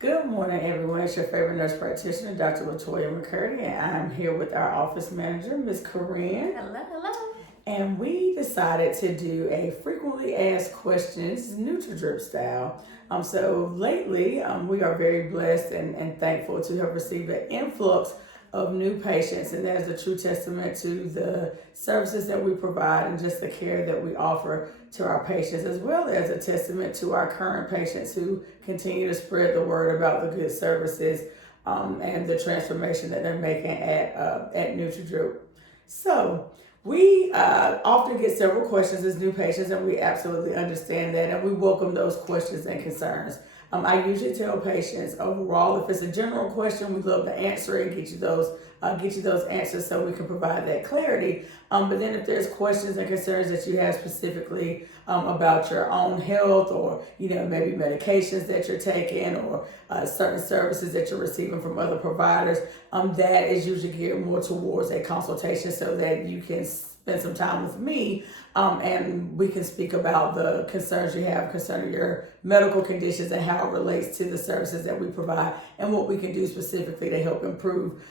Good morning, everyone. It's your favorite nurse practitioner, Dr. LaToya McCurdy, and I'm here with our office manager, Ms. Corinne. Hello, hello. And we decided to do a frequently asked questions NutraDrip style. So lately, we are very blessed and thankful to have received an influx of new patients, and that is a true testament to the services that we provide and just the care that we offer to our patients, as well as a testament to our current patients who continue to spread the word about the good services and the transformation that they're making at NutraDrip. So we often get several questions as new patients, and we absolutely understand that, and we welcome those questions and concerns. I usually tell patients overall, if it's a general question, we love to answer it and get you those answers so we can provide that clarity. But then if there's questions and concerns that you have specifically about your own health, or maybe medications that you're taking, or certain services that you're receiving from other providers, that is usually geared more towards a consultation so that you can spend some time with me, and we can speak about the concerns you have concerning your medical conditions and how it relates to the services that we provide and what we can do specifically to help improve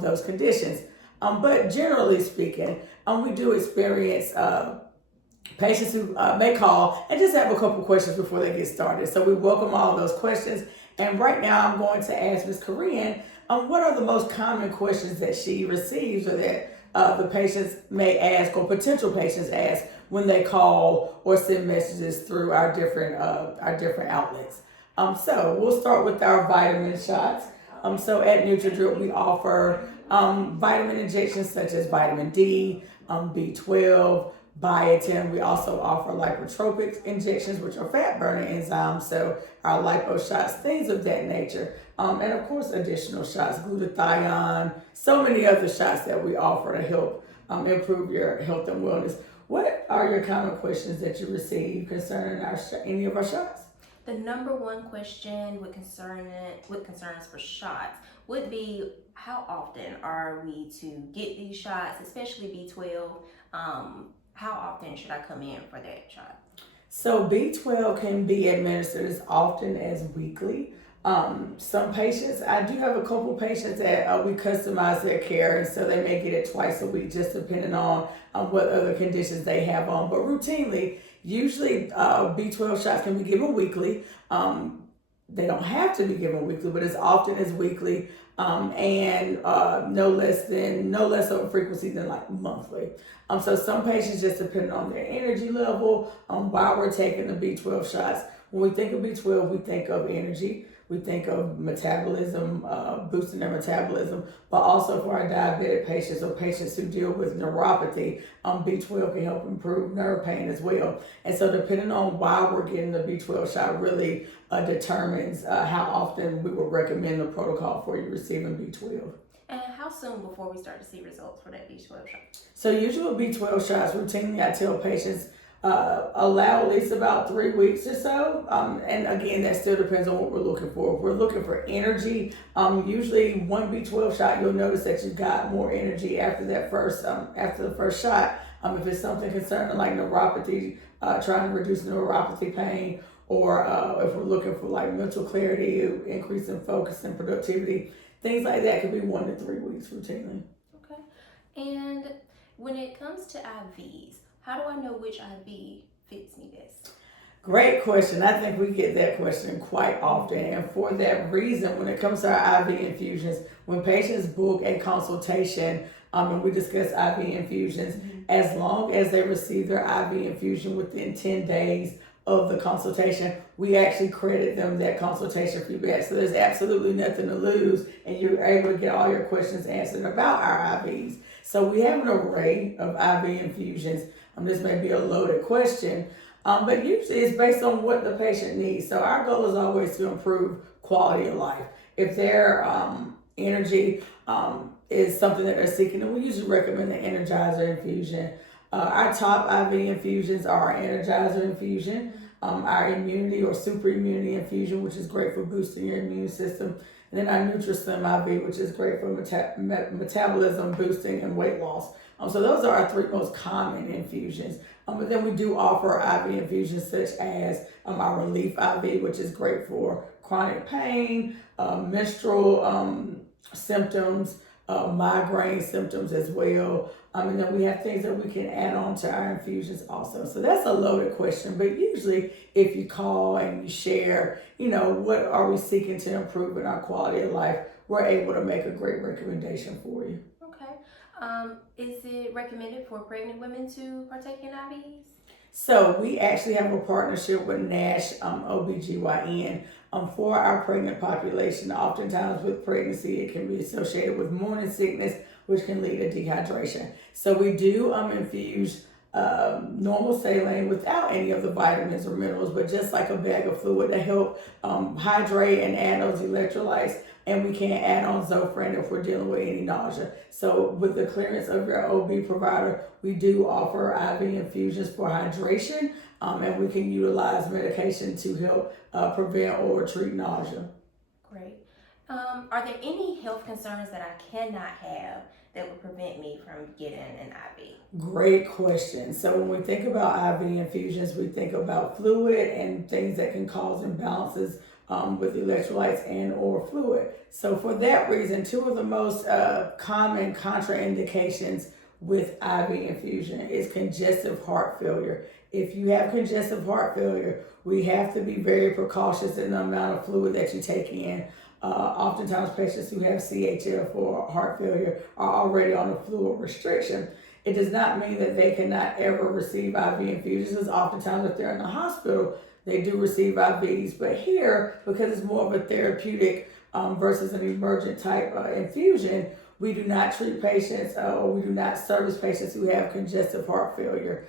those conditions. But generally speaking, we do experience patients who may call and just have a couple questions before they get started. So we welcome all of those questions. And right now I'm going to ask Ms. Corinne, what are the most common questions that she receives, or that the patients may ask, or potential patients ask, when they call or send messages through our different outlets. So we'll start with our vitamin shots. So at NutraDrip we offer vitamin injections such as vitamin D, B12, biotin. We also offer lipotropic injections, which are fat burning enzymes, so our lipo shots, things of that nature. And of course, additional shots, glutathione, so many other shots that we offer to help improve your health and wellness. What are your common questions that you receive concerning any of our shots? The number one question with concerns for shots would be, how often are we to get these shots, especially B12? How often should I come in for that shot? So B12 can be administered as often as weekly. Some patients, I do have a couple patients that we customize their care, and so they may get it twice a week, just depending on what other conditions they have on. But routinely, usually B12 shots can be given weekly. They don't have to be given weekly, but as often as weekly, and no less of a frequency than like monthly. So some patients, just depending on their energy level, while we're taking the B12 shots. When we think of B12, we think of energy. We think of metabolism, boosting their metabolism, but also for our diabetic patients or patients who deal with neuropathy, B12 can help improve nerve pain as well. And so depending on why we're getting the B12 shot really determines how often we would recommend the protocol for you receiving B12. And how soon before we start to see results for that B12 shot? So usually B12 shots, routinely I tell patients, allow at least about 3 weeks or so. And again, that still depends on what we're looking for. If we're looking for energy, usually one B12 shot, you'll notice that you've got more energy after the first shot. If it's something concerning like neuropathy, trying to reduce neuropathy pain, or if we're looking for like mental clarity, increase in focus and productivity, things like that could be 1 to 3 weeks routinely. Okay. And when it comes to IVs, how do I know which IV fits me best? Great question. I think we get that question quite often. And for that reason, when it comes to our IV infusions, when patients book a consultation and we discuss IV infusions, as long as they receive their IV infusion within 10 days of the consultation, we actually credit them that consultation feedback. So there's absolutely nothing to lose, and you're able to get all your questions answered about our IVs. So we have an array of IV infusions. This may be a loaded question, but usually it's based on what the patient needs. So our goal is always to improve quality of life. If their energy is something that they're seeking, then we usually recommend the Energizer infusion. Our top IV infusions are our Energizer infusion, our immunity or super immunity infusion, which is great for boosting your immune system, and then our NutraSlim IV, which is great for metabolism boosting and weight loss. So those are our 3 most common infusions. But then we do offer IV infusions such as our Relief IV, which is great for chronic pain, menstrual symptoms, migraine symptoms as well. And then we have things that we can add on to our infusions also. So that's a loaded question, but usually if you call and you share, what are we seeking to improve in our quality of life, we're able to make a great recommendation for you. Okay. Is it recommended for pregnant women to partake in IVs? So we actually have a partnership with Nash OBGYN for our pregnant population. Oftentimes with pregnancy, it can be associated with morning sickness, which can lead to dehydration. So we do infuse normal saline without any of the vitamins or minerals, but just like a bag of fluid to help hydrate and add those electrolytes. And we can add on Zofran if we're dealing with any nausea. So with the clearance of your OB provider, we do offer IV infusions for hydration, and we can utilize medication to help prevent or treat nausea. Great. Are there any health concerns that I cannot have that would prevent me from getting an IV? Great question. So when we think about IV infusions, we think about fluid and things that can cause imbalances with electrolytes and or fluid. So for that reason, two of the most common contraindications with IV infusion is congestive heart failure. If you have congestive heart failure, we have to be very precautious in the amount of fluid that you take in. Oftentimes patients who have CHF or heart failure are already on a fluid restriction. It does not mean that they cannot ever receive IV infusions, because oftentimes if they're in the hospital, they do receive IVs. But here, because it's more of a therapeutic versus an emergent type infusion, we do not treat patients or we do not service patients who have congestive heart failure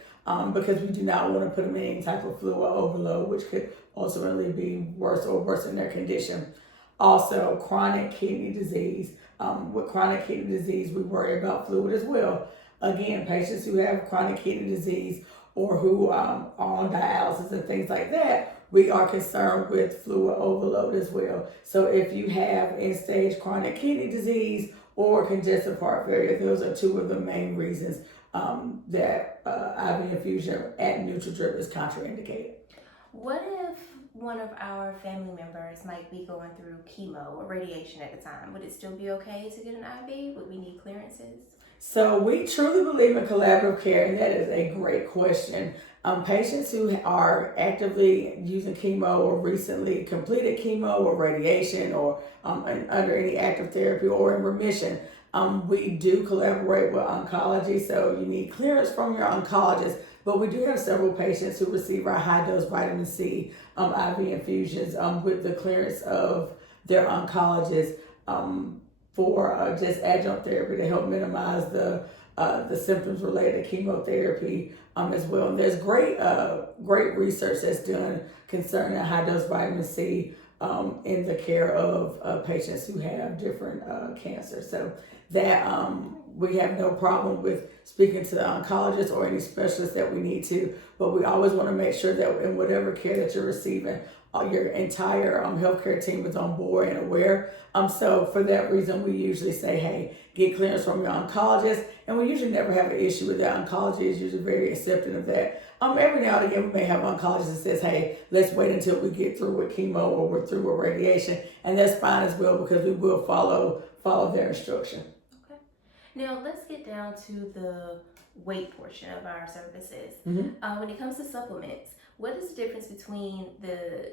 because we do not want to put them in any type of fluid overload, which could ultimately be worse or worsen their condition. Also, chronic kidney disease. With chronic kidney disease, we worry about fluid as well. Again, patients who have chronic kidney disease or who are on dialysis and things like that, we are concerned with fluid overload as well. So if you have end-stage chronic kidney disease or congestive heart failure, those are two of the main reasons that IV infusion at NUTRADRiP is contraindicated. What if one of our family members might be going through chemo or radiation at the time? Would it still be okay to get an IV? Would we need clearances? So we truly believe in collaborative care, and that is a great question. Patients who are actively using chemo or recently completed chemo or radiation or under any active therapy or in remission, we do collaborate with oncology. So you need clearance from your oncologist, but we do have several patients who receive our high-dose vitamin C IV infusions with the clearance of their oncologist for just adjunct therapy to help minimize the symptoms related to chemotherapy as well. And there's great research that's done concerning high-dose vitamin C in the care of patients who have different cancers. So that we have no problem with speaking to the oncologist or any specialist that we need to, but we always want to make sure that in whatever care that you're receiving, your entire healthcare team is on board and aware. So for that reason, we usually say, hey, get clearance from your oncologist, and we usually never have an issue with that. Oncology is usually very accepting of that. Every now and again, we may have an oncologist that says, hey, let's wait until we get through with chemo or we're through with radiation, and that's fine as well because we will follow their instruction. Okay. Now let's get down to the weight portion of our services. Mm-hmm. When it comes to supplements, what is the difference between the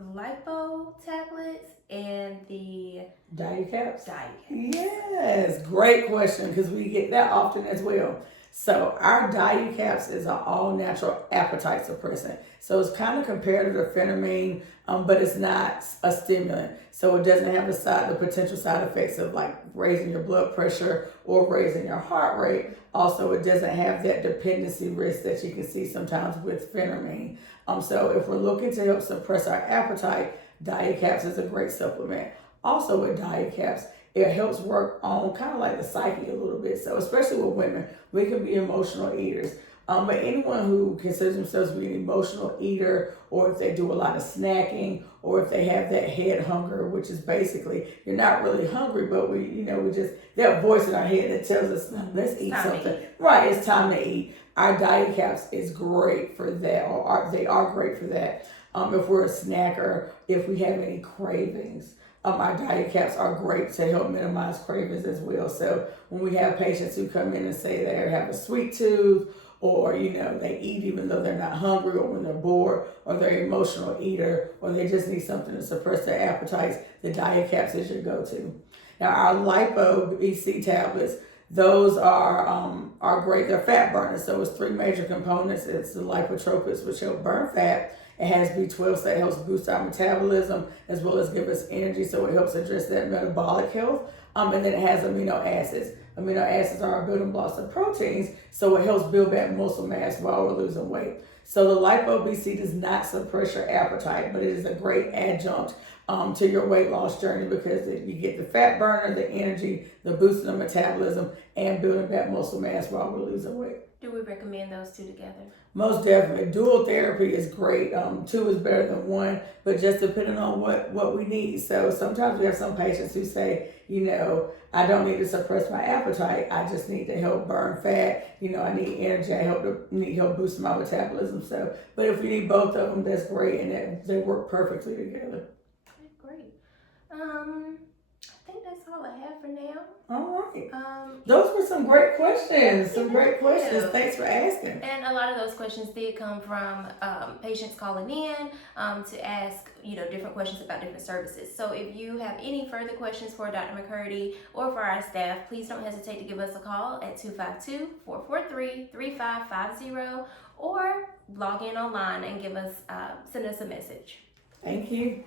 lipo tablets and the Diet-Caps? Diet-Caps? Yes, great question because we get that often as well. So our Diet-Caps is an all-natural appetite suppressant. So it's kind of compared to the phentermine, but it's not a stimulant. So it doesn't have the potential side effects of like raising your blood pressure or raising your heart rate. Also, it doesn't have that dependency risk that you can see sometimes with phentermine. So if we're looking to help suppress our appetite, Diet-Caps is a great supplement. Also with Diet-Caps, it helps work on kind of like the psyche a little bit. So especially with women, we can be emotional eaters. But anyone who considers themselves to be an emotional eater, or if they do a lot of snacking, or if they have that head hunger, which is basically, you're not really hungry, but we just, that voice in our head that tells us, let's eat something. Right, it's time to eat. Our diet caps is great for that, they are great for that. If we're a snacker, if we have any cravings, our diet caps are great to help minimize cravings as well. So when we have patients who come in and say they have a sweet tooth, or they eat even though they're not hungry, or when they're bored, or they're an emotional eater, or they just need something to suppress their appetites, the diet caps is your go-to. Now our lipo BC tablets, those are great. They're fat burners, so it's three major components. It's the lipotropics, which help burn fat. It has B12, so it helps boost our metabolism as well as give us energy, so it helps address that metabolic health. And then it has amino acids. Amino acids are our building blocks of proteins, so it helps build back muscle mass while we're losing weight. So the lipo-BC does not suppress your appetite, but it is a great adjunct to your weight loss journey, because you get the fat burner, the energy, the boosting of metabolism, and building back muscle mass while we're losing weight. Do we recommend those two together? Most definitely. Dual therapy is great. Two is better than one, but just depending on what we need. So sometimes we have some patients who say, I don't need to suppress my appetite. I just need to help burn fat. I need energy. I need help boost my metabolism. So, but if you need both of them, that's great, and they work perfectly together. Okay, great. I think that's all I have for now. All right. Those were some great questions. Thanks for asking. And a lot of those questions did come from patients calling in to ask, different questions about different services. So if you have any further questions for Dr. McCurdy or for our staff, please don't hesitate to give us a call at 252-443-3550 or log in online and send us a message. Thank you.